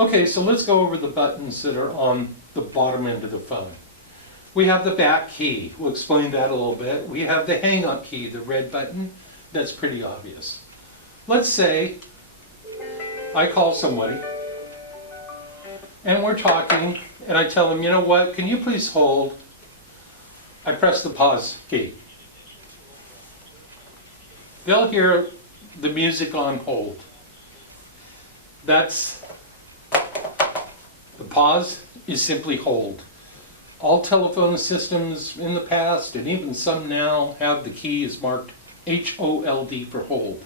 Okay, so let's go over the buttons that are on the bottom end of the phone. We have the back key. We'll explain that a little bit. We have the hang up key, the red button. That's pretty obvious. Let's say I call somebody and we're talking and I tell them, you know what, can you please hold? I press the pause key. They'll hear the music on hold. That's the pause is simply hold. All telephone systems in the past, and even some now, have the key is marked HOLD for hold.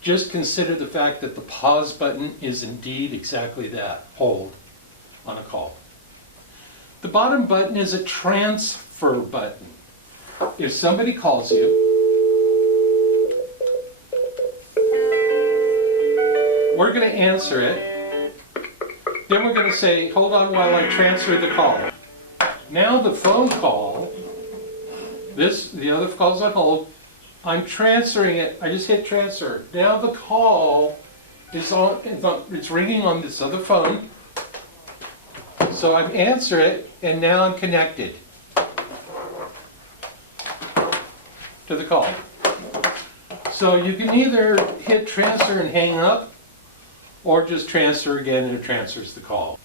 Just consider the fact that the pause button is indeed exactly that, hold, on a call. The bottom button is a transfer button. If somebody calls you, we're going to answer it, then we're going to say, hold on while I transfer the call. Now the phone call, the other call's on hold, I'm transferring it, I just hit transfer. Now the call is on, it's ringing on this other phone. So I answer it, and now I'm connected to the call. So you can either hit transfer and hang up, or just transfer again and it transfers the call.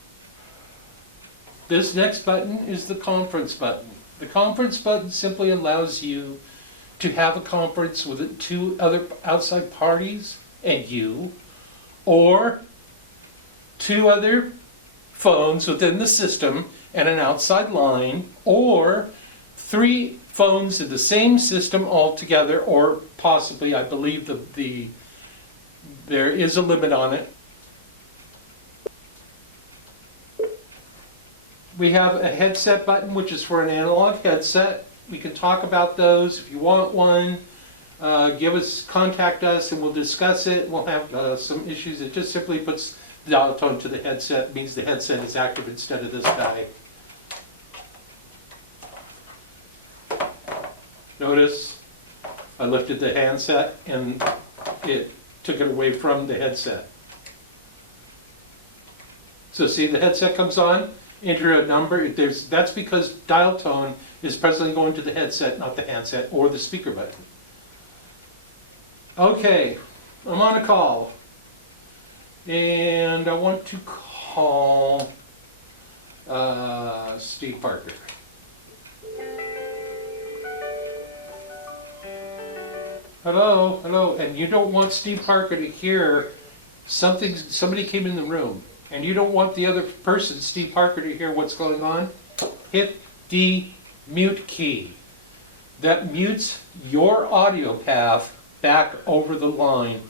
This next button is the conference button. The conference button simply allows you to have a conference with two other outside parties and you, or two other phones within the system and an outside line, or three phones in the same system altogether, or possibly, I believe there is a limit on it. We have a headset button, which is for an analog headset. We can talk about those if you want one. Contact us and we'll discuss it. We'll have some issues. It just simply puts the dial tone to the headset. It means the headset is active instead of this guy. Notice I lifted the handset and it took it away from the headset. So see, the headset comes on, enter a number. That's because dial tone is presently going to the headset, not the handset or the speaker button. Okay, I'm on a call. And I want to call Steve Parker. Hello, hello, and you don't want Steve Parker to hear somebody came in the room, and you don't want the other person, Steve Parker, to hear what's going on. Hit the mute key. That mutes your audio path back over the line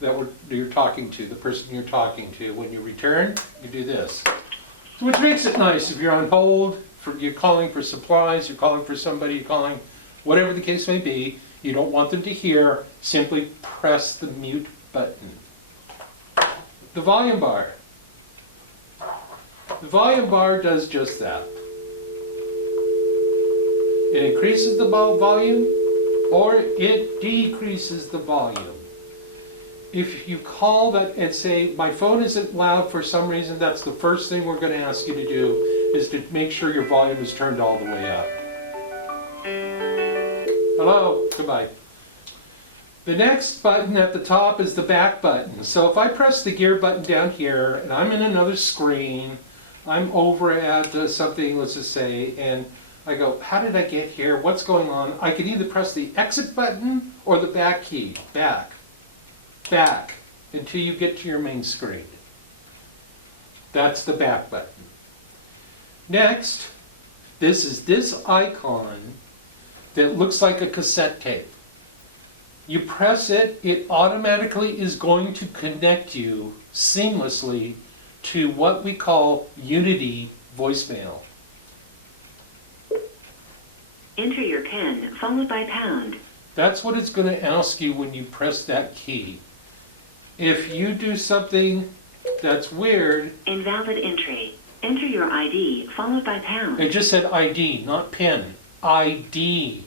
that you're talking to, the person you're talking to. When you return, you do this. So which makes it nice if you're on hold, you're calling for supplies, you're calling for somebody, you're calling, whatever the case may be, you don't want them to hear, simply press the mute button. The volume bar. The volume bar does just that. It increases the volume or it decreases the volume. If you call that and say, my phone isn't loud for some reason, that's the first thing we're going to ask you to do, is to make sure your volume is turned all the way up. Hello, goodbye. The next button at the top is the back button. So if I press the gear button down here and I'm in another screen, I'm over at something, let's just say, and I go, how did I get here? What's going on? I can either press the exit button or the back key, back, until you get to your main screen. That's the back button. Next, this is this icon that looks like a cassette tape. You press it, it automatically is going to connect you seamlessly to what we call Unity voicemail. Enter your PIN followed by pound. That's what it's going to ask you when you press that key. If you do something that's weird... Invalid entry. Enter your ID followed by pound. It just said ID, not PIN. ID.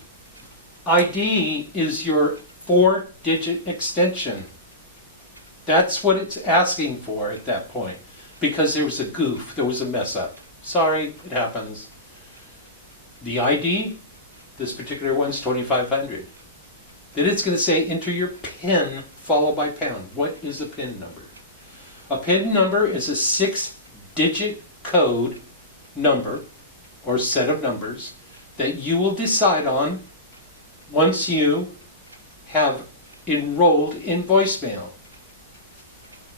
ID is your 4-digit extension. That's what it's asking for at that point. because there was a goof, there was a mess up. Sorry, it happens. The ID, this particular one's 2500. Then it's going to say enter your PIN followed by pound. What is a PIN number? A PIN number is a 6-digit code number or set of numbers that you will decide on once you have enrolled in voicemail.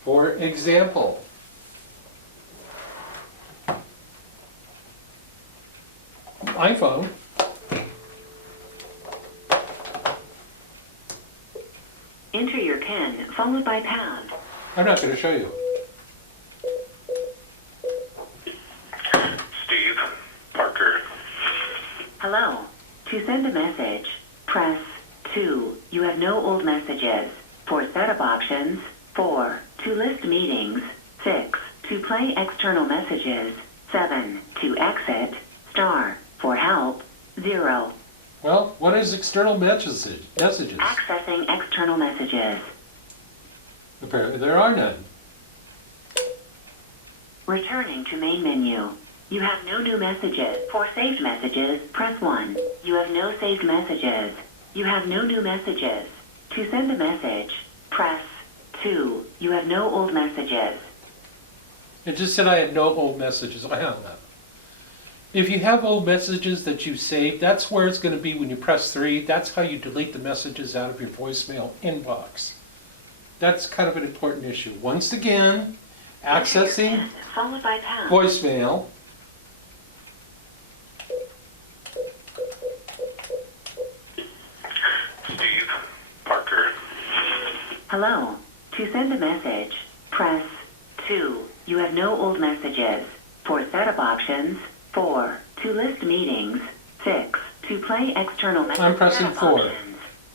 For example, iPhone, Enter your PIN followed by pound. I'm not going to show you. Steve Parker. Hello. To send a message, press 2. You have no old messages. For setup options, 4. To list meetings, 6. To play external messages, 7. To exit, star. For help, 0. Well, what is external messages? Accessing external messages. Apparently there are none. Returning to main menu. You have no new messages. For saved messages, press 1. You have no saved messages. You have no new messages. To send a message, press 2. You have no old messages. It just said I had no old messages. I have that. If you have old messages that you saved, that's where it's going to be when you press 3. That's how you delete the messages out of your voicemail inbox. That's kind of an important issue. Once again, accessing Followed by pound. voicemail. Steve Parker. Hello. To send a message, press 2. You have no old messages. For setup options, 4. To list meetings, 6. To play external messages. I'm pressing 4.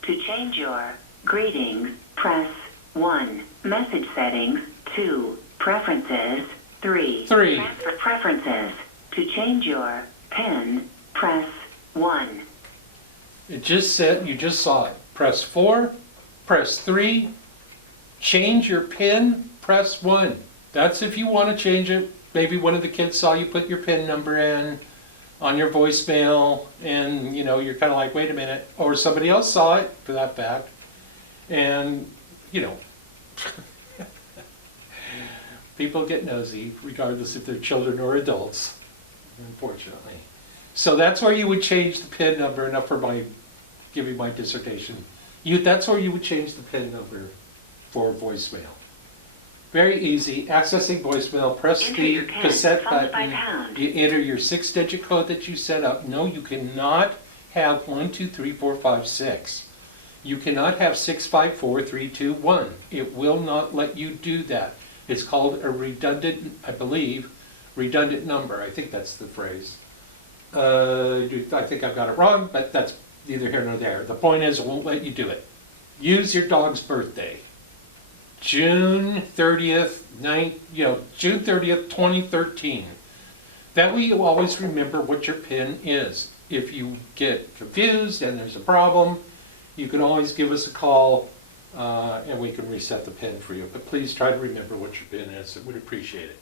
To change your greetings, press 1. Message settings, 2. Preferences, 3. 3. Transfer preferences. To change your PIN, press 1. It just said, you just saw it. Press 4, press 3, change your PIN, press 1. That's if you want to change it. Maybe one of the kids saw you put your PIN number in on your voicemail and you're kind of like, wait a minute. Or somebody else saw it, for that fact. And, people get nosy regardless if they're children or adults, unfortunately. So that's where you would change the PIN number, enough for giving my dissertation. That's where you would change the PIN number for voicemail. Very easy. Accessing voicemail, press Enter the your PIN, cassette followed by button. pound. You enter your 6-digit code that you set up. No, you cannot have 1, 2, 3, 4, 5, 6. You cannot have 6, 5, 4, 3, 2, 1. It will not let you do that. It's called a redundant, I believe, redundant number. I think that's the phrase. I think I've got it wrong, but that's neither here nor there. The point is, it won't let you do it. Use your dog's birthday. June 30th, June 30th, 2013. That way you always remember what your PIN is. If you get confused and there's a problem, you can always give us a call and we can reset the PIN for you. But please try to remember what your PIN is. I would appreciate it.